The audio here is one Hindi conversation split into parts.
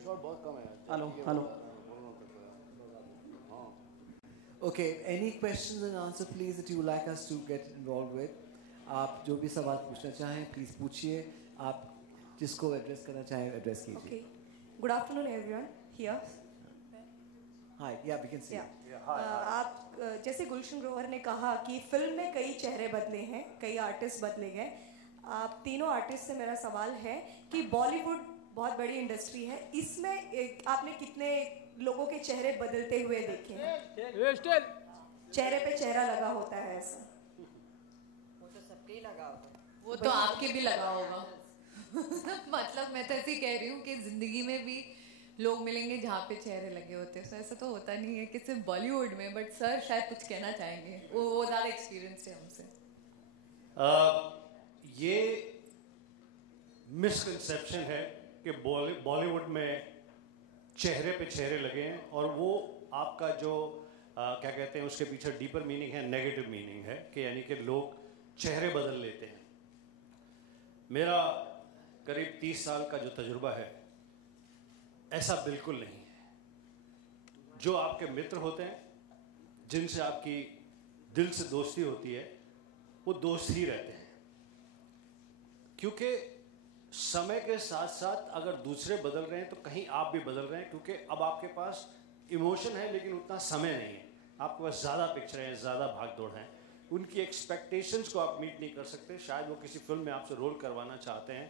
शॉट बहुत कम है। Hello hello. Okay, any questions and answer please that you would like us to get involved with? आप जो भी सवाल पूछना चाहें प्लीज पूछिए, आप जिसको एड्रेस करना चाहें एड्रेस कीजिए। Okay. Good afternoon everyone here. Hi, yeah, we can see. आप जैसे गुलशन ग्रोवर ने कहा कि फिल्म में कई चेहरे बदले हैं, कई आर्टिस्ट बदले गए। आप तीनों आर्टिस्ट से मेरा सवाल है कि बॉलीवुड बहुत बड़ी इंडस्ट्री है, इसमें आपने कितने लोगों के चेहरे बदलते हुए देखे हैं? चेहरे पे चेहरा लगा होता है ऐसा। वो तो सबके ही लगा होगा। वो तो आपके भी लगा होगा। मतलब मैं तो ऐसे ही कह रही हूँ कि जिंदगी में भी लोग मिलेंगे जहाँ पे चेहरे लगे होते हैं। ऐसा तो होता नहीं है कि सिर्फ बॉलीवुड में, बट सर शायद कुछ कहना चाहेंगे, वो ज़्यादा एक्सपीरियंस है हमसे। ये मिसकंसेप्शन है कि बॉलीवुड में चेहरे पे चेहरे लगे हैं, और वो आपका जो क्या कहते हैं उसके पीछे डीपर मीनिंग है, नेगेटिव मीनिंग है कि यानी कि लोग चेहरे बदल लेते हैं। मेरा करीब 30 साल का जो तजुर्बा है ऐसा बिल्कुल नहीं है। जो आपके मित्र होते हैं, जिनसे आपकी दिल से दोस्ती होती है, वो दोस्त ही रहते हैं, क्योंकि समय के साथ साथ अगर दूसरे बदल रहे हैं तो कहीं आप भी बदल रहे हैं, क्योंकि अब आपके पास इमोशन है लेकिन उतना समय नहीं है, आपके पास ज़्यादा पिक्चर हैं, ज़्यादा भाग दौड़ हैं, उनकी एक्सपेक्टेशंस को आप मीट नहीं कर सकते। शायद वो किसी फिल्म में आपसे रोल करवाना चाहते हैं,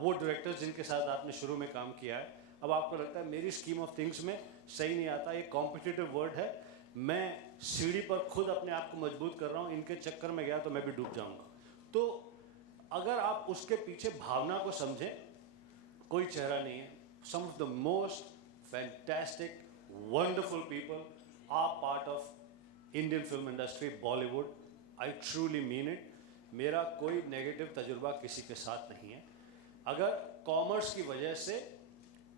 वो डायरेक्टर्स जिनके साथ आपने शुरू में काम किया है, अब आपको लगता है मेरी स्कीम ऑफ थिंग्स में सही नहीं आता, ये कॉम्पिटिटिव वर्ल्ड है, मैं सीढ़ी पर खुद अपने आप को मजबूत कर रहा हूँ, इनके चक्कर में गया तो मैं भी डूब जाऊँगा। तो अगर आप उसके पीछे भावना को समझें, कोई चेहरा नहीं है। Some of the most fantastic wonderful people are part of Indian film industry, Bollywood. I truly mean it. मेरा कोई नेगेटिव तजुर्बा किसी के साथ नहीं है। अगर कॉमर्स की वजह से,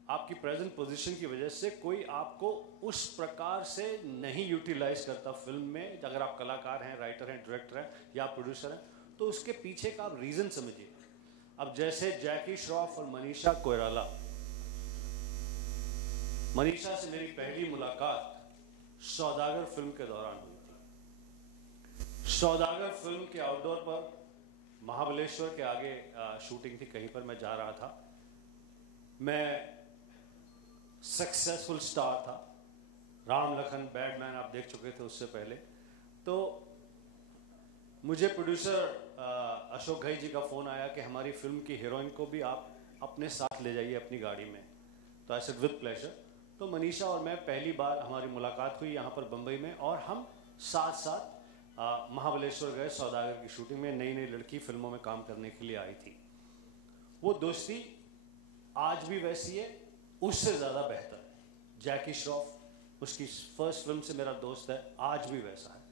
आपकी प्रेजेंट पोजीशन की वजह से कोई आपको उस प्रकार से नहीं यूटिलाइज करता फिल्म में, अगर आप कलाकार हैं, राइटर हैं, डायरेक्टर हैं या प्रोड्यूसर हैं, तो उसके पीछे का आप रीज़न समझिए। अब जैसे जैकी श्रॉफ और मनीषा कोइराला, मनीषा से मेरी पहली मुलाकात सौदागर फिल्म के दौरान हुई थी। सौदागर फिल्म के आउटडोर पर महाबलेश्वर के आगे शूटिंग थी, कहीं पर मैं जा रहा था। मैं सक्सेसफुल स्टार था, राम लखन बैडमैन आप देख चुके थे उससे पहले। तो मुझे प्रोड्यूसर अशोक घई जी का फ़ोन आया कि हमारी फिल्म की हीरोइन को भी आप अपने साथ ले जाइए अपनी गाड़ी में। तो आई सेड विद प्लेजर। तो मनीषा और मैं पहली बार हमारी मुलाकात हुई यहाँ पर बम्बई में, और हम साथ साथ महाबलेश्वर गए सौदागर की शूटिंग में। नई नई लड़की फिल्मों में काम करने के लिए आई थी। वो दोस्ती आज भी वैसी है, उससे ज़्यादा बेहतर है। जैकी श्रॉफ उसकी फर्स्ट फिल्म से मेरा दोस्त है, आज भी वैसा है।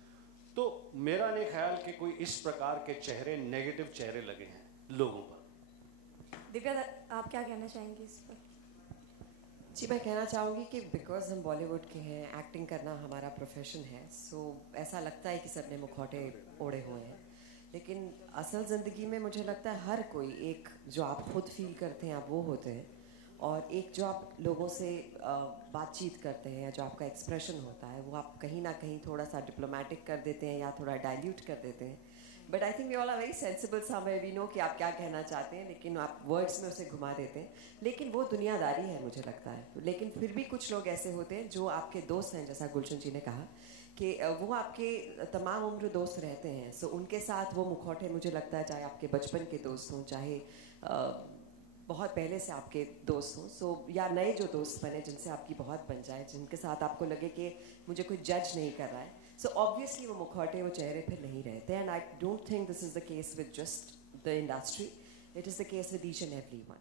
तो मेरा नहीं ख्याल कि कोई इस प्रकार के चेहरे, नेगेटिव चेहरे लगे हैं लोगों पर। दिव्या, आप क्या कहना चाहेंगे इस पर? जी, मैं कहना चाहूँगी कि बिकॉज हम बॉलीवुड के हैं, एक्टिंग करना हमारा प्रोफेशन है, सो ऐसा लगता है कि सबने मुखौटे ओढ़े हुए हैं, लेकिन असल ज़िंदगी में मुझे लगता है हर कोई एक जो आप खुद फील करते हैं आप वो होते हैं, और एक जो आप लोगों से बातचीत करते हैं, जो आपका एक्सप्रेशन होता है, वो आप कहीं ना कहीं थोड़ा सा डिप्लोमेटिक कर देते हैं या थोड़ा डाइल्यूट कर देते हैं। But I think we all are very sensible somewhere, we know कि आप क्या कहना चाहते हैं, लेकिन आप वर्ड्स में उसे घुमा देते हैं। लेकिन वो दुनियादारी है मुझे लगता है। लेकिन फिर भी कुछ लोग ऐसे होते हैं जो आपके दोस्त हैं, जैसा गुलशन जी ने कहा कि वो आपके तमाम उम्र दोस्त रहते हैं। सो उनके साथ वो मुखौटे, मुझे लगता है, चाहे आपके बचपन के दोस्त हों, चाहे बहुत पहले से आपके दोस्त हों, सो या नए जो दोस्त बने जिनसे आपकी बहुत बन जाए, जिनके साथ आपको लगे कि मुझे कोई जज नहीं कर रहा है, सो ऑब्वियसली वो मुखौटे, वो चेहरे पे नहीं रहते। And I don't think this is the case with just the industry, it is the case with each and every one.